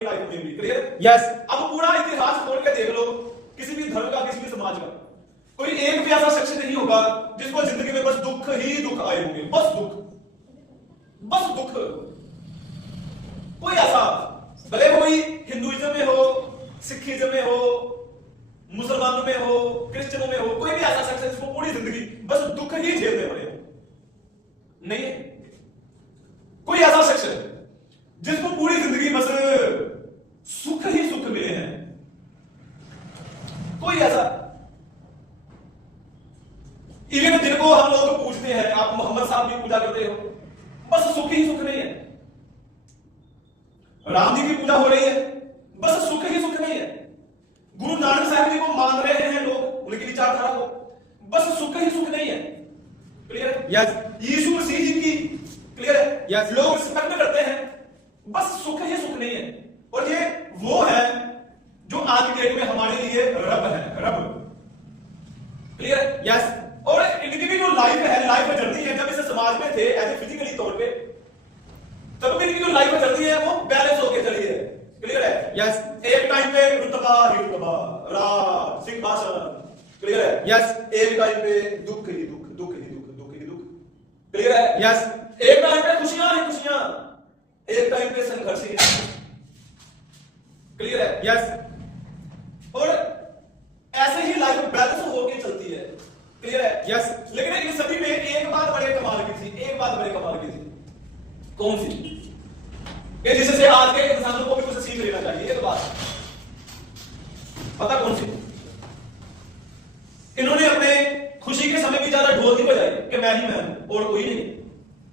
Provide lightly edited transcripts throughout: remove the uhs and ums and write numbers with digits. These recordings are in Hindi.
लाइफ में भी। क्लियर? यस। अब पूरा इतिहास खोल के देख लो, किसी भी धर्म का, किसी भी समाज का, कोई एक भी ऐसा शख्स नहीं होगा जिसको जिंदगी में बस दुख ही दुख आए होंगे। बस दुख, बस दुख। कोई ऐसा, भले कोई हिंदुइज्म में हो, सिखिज्म में हो, मुसलमानों में हो, क्रिश्चियनों में हो, कोई भी ऐसा शख्स है जिसको पूरी जिंदगी बस दुख ही झेलने पड़े हो, नहीं है। कोई ऐसा शख्स है जिसको पूरी जिंदगी बस सुख ही सुख मिले हैं, कोई ऐसा। इवन जिनको हम लोग पूछते हैं, आप मोहम्मद साहब की पूजा करते हो, बस सुख ही सुख नहीं है। राम जी की पूजा हो रही है, बस सुख ही सुख नहीं है। गुरु नानक साहब जी को मान रहे हैं लोग, उनकी विचारधारा को, बस सुख ही सुख नहीं है। क्लियर? यस। यीशु मसीह जी की, क्लियर है, यस, लोग रिस्पेक्ट करते हैं, बस सुख ही सुख नहीं है। और ये वो है जो आज की डेट में हमारे लिए रब है, रब। क्लियर है? यस। और इनकी भी जो लाइफ है, लाइफ जर्नी है, जब इस समाज में थे एज ए फिजिकली तौर पे, तब भी इनकी जो लाइफ जर्नी है वो बैलेंस होकर चली है। क्लियर है? यस। एक टाइम पे रुतबा ही रुतबा, राज सिंहासन। क्लियर है? यस। एक टाइम पे दुख ही दुख, दुख ही दुख, दुख ही दुख। क्लियर है? यस। एक टाइम पे खुशियां ही खुशियां, एक टाइम पे संघर्ष ही। क्लियर है? यस। और ऐसे ही लाइफ बैलेंस होकर चलती है। क्लियर है? यस। लेकिन इन सभी में एक बात बड़े कमाल की थी, एक बात बड़े कमाल की थी। कौन सी? कि जिससे आज के इंसानों को भी कुछ सीख लेना चाहिए। एक बात पता कौन सी? इन्होंने अपने खुशी के समय भी ज्यादा ढोल नहीं बजाई कि मैं ही मैं हूं और कोई नहीं।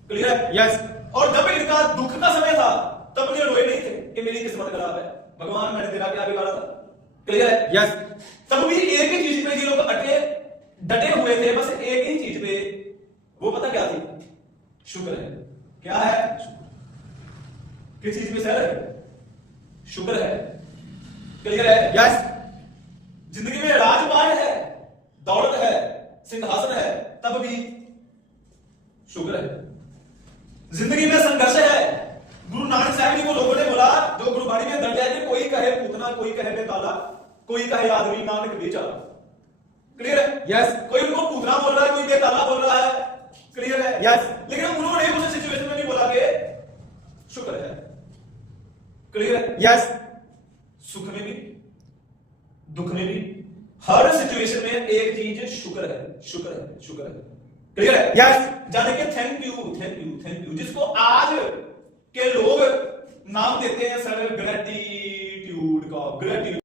क्लियर है? यस। और जब इनका दुख का समय था तब ये रोए नहीं थे कि मेरी किस्मत खराब है, भगवान मैंने तेरा क्या बिगाड़ा था। क्लियर है? यस। तब भी एक ही चीज पे ये लोग डटे हुए थे, बस एक ही चीज पे। वो पता क्या थी? शुक्र है। क्या है? किस चीज पे सर? शुक्र है। क्लियर है? यस। जिंदगी में राजपाट है, दौलत है, सिंहासन है, तब भी शुक्र है। जिंदगी में संघर्ष है। गुरु नानक साहब जी को लोगों ने बोला, जो गुरुबाणी में दर्ज है कि कोई कहे पूतना, कोई कहे बेताला, कोई कहे आदमी नानक बेचारा। क्लियर है? यस। कोई उनको पूतना बोल रहा है, कोई बेताला बोल रहा है। क्लियर है? यस। लेकिन उन्होंने उस सिचुएशन में नहीं बोला कि शुक्र है। क्लियर है? यस। सुख में भी, दुख में भी, हर सिचुएशन में एक चीज शुक्र है, शुक्र है, शुक्र है। क्लियर है? यस। जाने के thank you, thank you, thank you, जिसको आज के लोग नाम देते हैं सर ग्रेटिट्यूड का, ग्रेटिट्यूड।